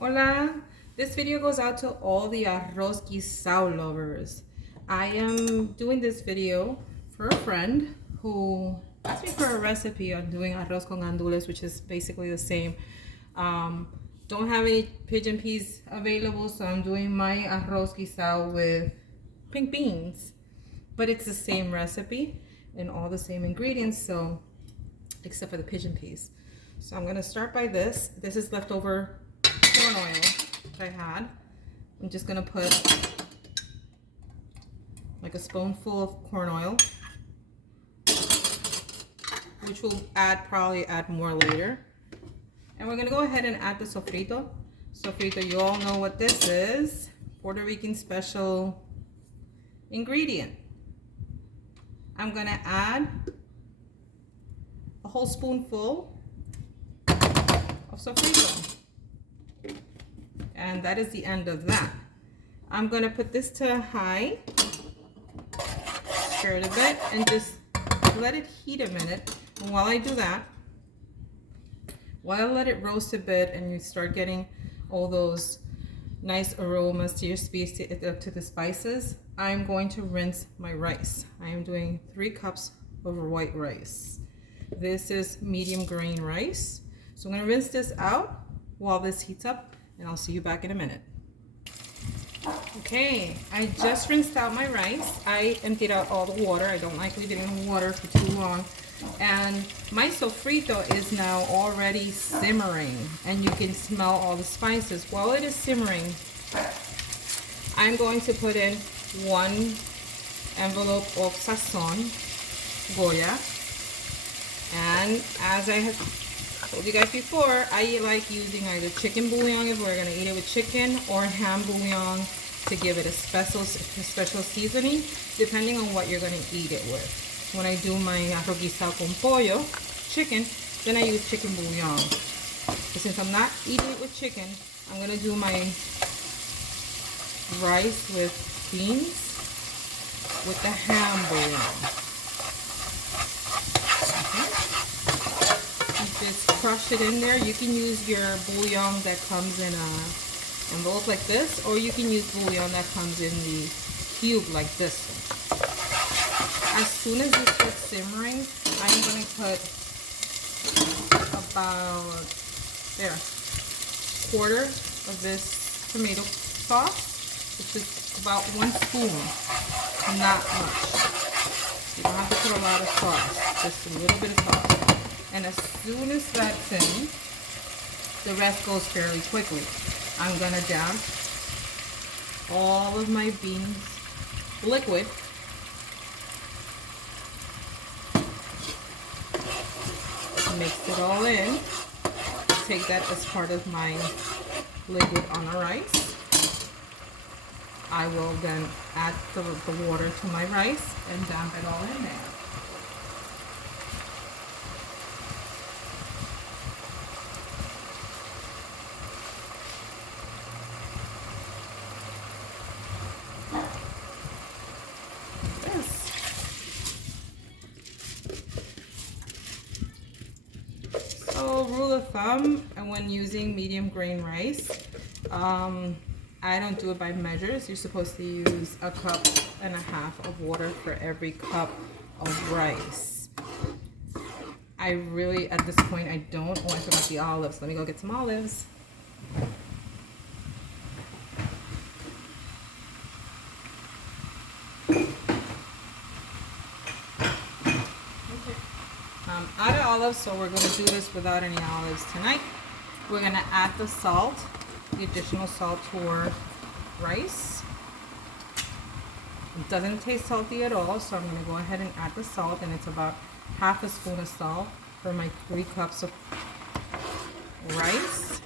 Hola! This video goes out to all the arroz guisado lovers. I am doing this video for a friend who asked me for a recipe on doing arroz con gandules, which is basically the same. Don't have any pigeon peas available, so I'm doing my arroz guisado with pink beans. But it's the same recipe and all the same ingredients, so except for the pigeon peas. So I'm gonna start by this. This is leftover corn oil that I had. I'm just gonna put like a spoonful of corn oil, which we'll probably add more later. And we're gonna go ahead and add the sofrito. Sofrito, you all know what this is. Puerto Rican special ingredient. I'm gonna add a whole spoonful of sofrito. And that is the end of that. I'm gonna put this to high, stir it a bit, and just let it heat a minute. And while I do that, while I let it roast a bit and you start getting all those nice aromas to your to the spices, I'm going to rinse my rice. I am doing 3 cups of white rice. This is medium grain rice. So I'm gonna rinse this out while this heats up, and I'll see you back in a minute. Okay, I just rinsed out my rice. I emptied out all the water. I don't like leaving it in water for too long. And my sofrito is now already simmering, and you can smell all the spices. While it is simmering, I'm going to put in 1 envelope of sazon, Goya. And as I have told you guys before, I like using either chicken bouillon if we're gonna eat it with chicken, or ham bouillon to give it a special seasoning, depending on what you're gonna eat it with. When I do my arroz guisado con pollo, chicken, then I use chicken bouillon. But since I'm not eating it with chicken, I'm gonna do my rice with beans with the ham bouillon. Just crush it in there. You can use your bouillon that comes in a envelope like this, or you can use bouillon that comes in the cube like this one. As soon as it starts simmering, I'm going to put about quarter of this tomato sauce, which is about 1 spoon, not much. You don't have to put a lot of sauce, just a little bit of sauce. And as soon as that's in, the rest goes fairly quickly. I'm gonna dump all of my beans liquid. Mix it all in. Take that as part of my liquid on the rice. I will then add the water to my rice and dump it all in there. So rule of thumb, and when using medium grain rice, I don't do it by measures. You're supposed to use 1.5 cups of water for every cup of rice. I really, at this point, I don't. Oh, I forgot the olives. Let me go get some olives. Out of olives, so we're going to do this without any olives tonight. We're going to add the salt, the additional salt to our rice. It doesn't taste salty at all, so I'm going to go ahead and add the salt, and it's about 1/2 spoon of salt for my 3 cups of rice.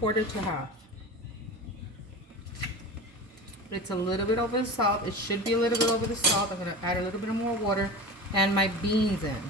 1/4 to 1/2. It's a little bit over the salt. It should be a little bit over the salt. I'm going to add a little bit more water and my beans in.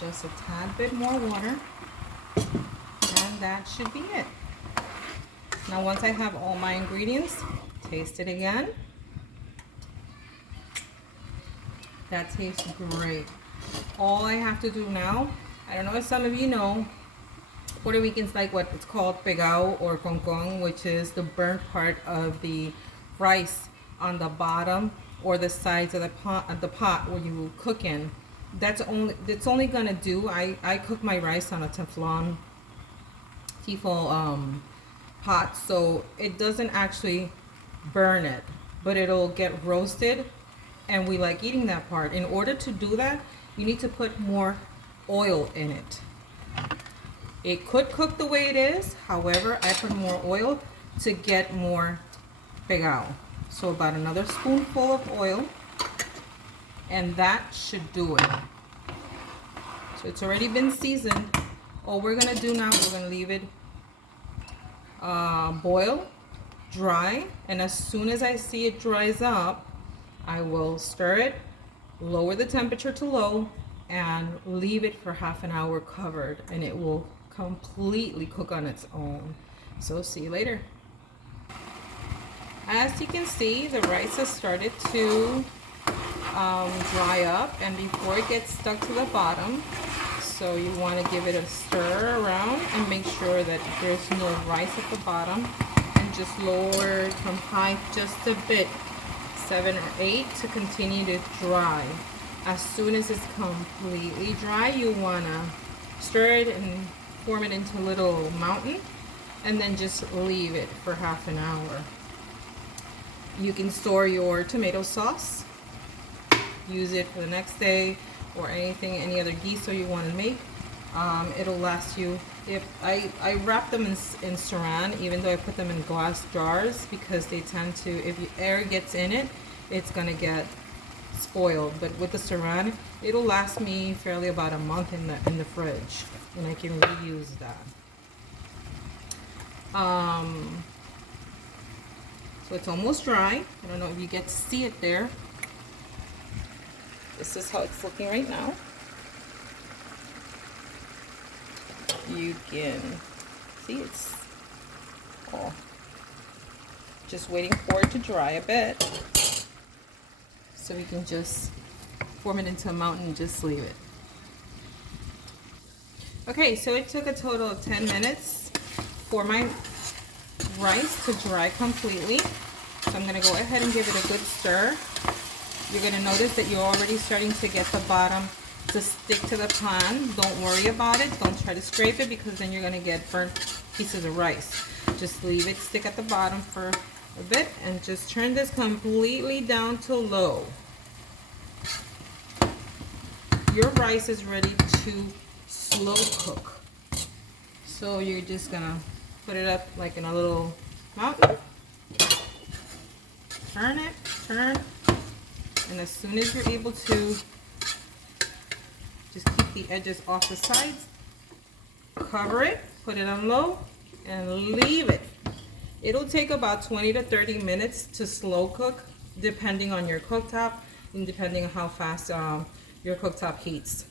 Just a tad bit more water, and that should be it. Now once I have all my ingredients, taste it again. That tastes great. All I have to do now, I don't know if some of you know, Puerto Ricans like what it's called pegao or concon, which is the burnt part of the rice on the bottom or the sides of the pot where you cook in. That's only gonna do. I cook my rice on a Teflon pot, so it doesn't actually burn it, but it'll get roasted, and we like eating that part. In order to do that, you need to put more oil in it. It could cook the way it is, however, I put more oil to get more pegao. So about another spoonful of oil, and that should do it. So it's already been seasoned. All we're gonna do now, we're gonna leave it boil, dry, and as soon as I see it dries up, I will stir it, lower the temperature to low, and leave it for half an hour covered, and it will completely cook on its own. So see you later. As you can see, the rice has started to dry up, and before it gets stuck to the bottom, so you want to give it a stir around and make sure that there's no rice at the bottom, and just lower it from high just a bit, 7 or 8, to continue to dry. As soon as it's completely dry, you want to stir it and form it into a little mountain, and then just leave it for half an hour. You can store your tomato sauce, use it for the next day, or any other guiso you want to make. It'll last you. If I wrap them in saran, even though I put them in glass jars, because they tend to, if air gets in it, it's gonna get spoiled. But with the saran, it'll last me fairly about a month in the fridge, and I can reuse that. So it's almost dry. I don't know if you get to see it there. This is how it's looking right now. You can see it's just waiting for it to dry a bit, so we can just form it into a mountain and just leave it. Okay, so it took a total of 10 minutes for my rice to dry completely. So I'm going to go ahead and give it a good stir. You're going to notice that you're already starting to get the bottom to stick to the pan. Don't worry about it. Don't try to scrape it, because then you're going to get burnt pieces of rice. Just leave it stick at the bottom for a bit, and just turn this completely down to low. Your rice is ready to slow cook. So you're just going to put it up like in a little mountain. Turn it, turn. And as soon as you're able to, just keep the edges off the sides, cover it, put it on low, and leave it. It'll take about 20 to 30 minutes to slow cook, depending on your cooktop and depending on how fast your cooktop heats.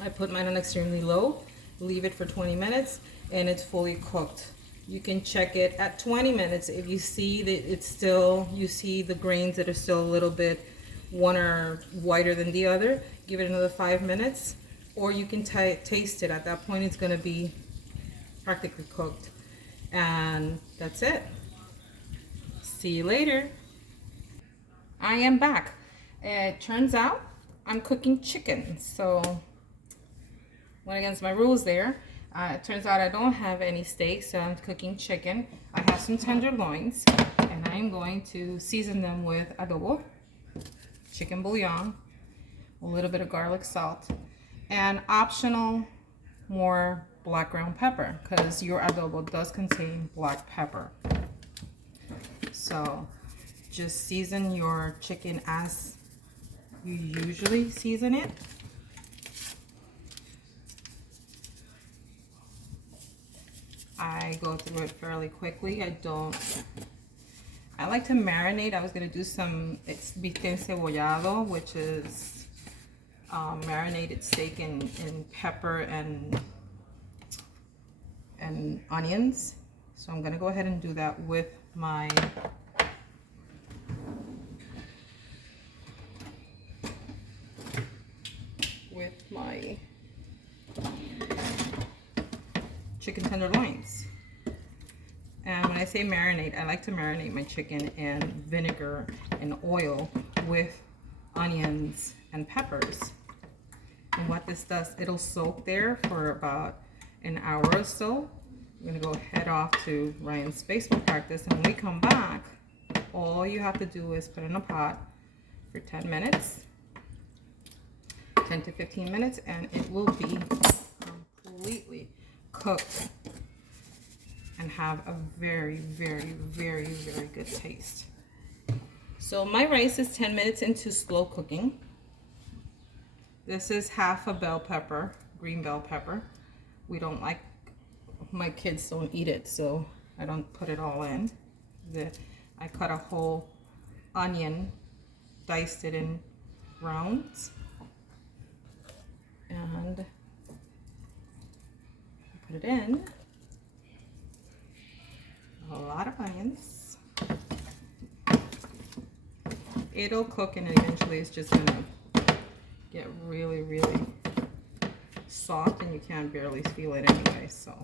I put mine on extremely low, leave it for 20 minutes, and it's fully cooked. You can check it at 20 minutes. If you see that it's still, you see the grains that are still a little bit, one are whiter than the other, give it another 5 minutes, or you can taste it. At that point, it's going to be practically cooked. And that's it. See you later. I am back. It turns out I'm cooking chicken, so went against my rules there. It turns out I don't have any steak, so I'm cooking chicken. I have some tenderloins, and I'm going to season them with adobo, chicken bouillon, a little bit of garlic salt, and optional more black ground pepper, because your adobo does contain black pepper. So just season your chicken as you usually season it. I go through it fairly quickly. I like to marinate. I was going to do some bife encebollado, which is marinated steak in pepper and onions. So I'm gonna go ahead and do that with my chicken tenderloins. And when I say marinate, I like to marinate my chicken in vinegar and oil with onions and peppers. And what this does, it'll soak there for about an hour or so. I'm gonna go head off to Ryan's baseball practice, and when we come back, all you have to do is put in a pot for 10 minutes, 10 to 15 minutes, and it will be completely cooked and have a very, very, very, very good taste. So my rice is 10 minutes into slow cooking. This is half a bell pepper, green bell pepper. We don't like, my kids don't eat it, so I don't put it all in. I cut a whole onion, diced it in rounds, and put it in. A lot of onions. It'll cook and eventually it's just gonna get really, really soft and you can barely feel it anyway, so.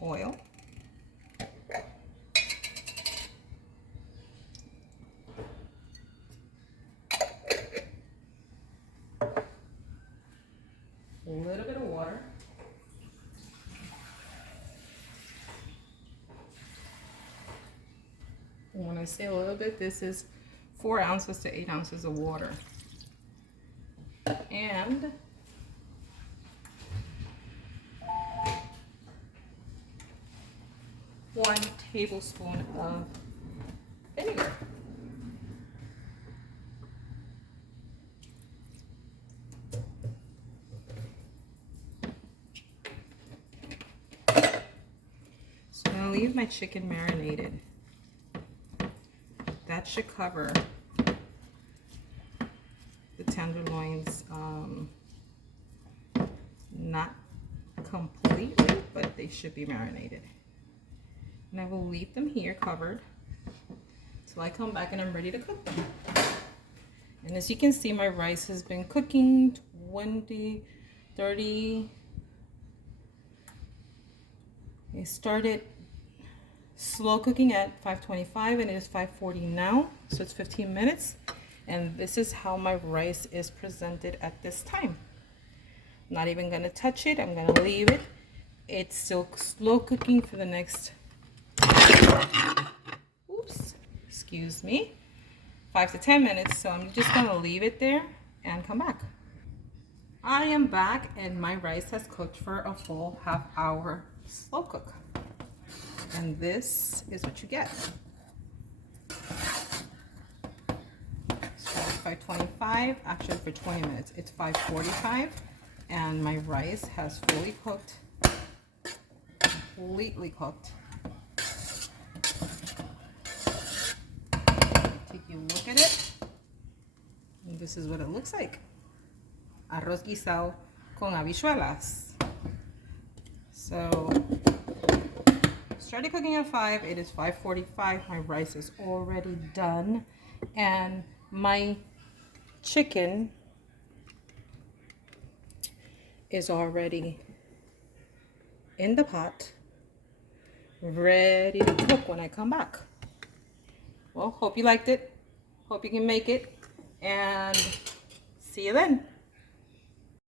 Oil. A little bit of water. And when I say a little bit, this is 4 ounces to 8 ounces of water. And one tablespoon of vinegar. So I'm gonna leave my chicken marinated. That should cover the tenderloins, not completely, but they should be marinated. And I will leave them here covered till I come back and I'm ready to cook them. And as you can see, my rice has been cooking 20, 30. I started slow cooking at 525 and it is 540 now, so it's 15 minutes. And this is how my rice is presented at this time. Not even gonna touch it, I'm gonna leave it. It's still slow cooking for the next, oops, excuse me, 5 to 10 minutes. So I'm just gonna leave it there and come back. I am back and my rice has cooked for a full half hour slow cook. And this is what you get. So 525, actually for 20 minutes, it's 545, and my rice has fully cooked, completely cooked. Take a look at it, and this is what it looks like. Arroz guisado con habichuelas. So, started cooking at 5, it is 5:45, my rice is already done, and my chicken is already in the pot, ready to cook when I come back. Well, hope you liked it, hope you can make it, and see you then.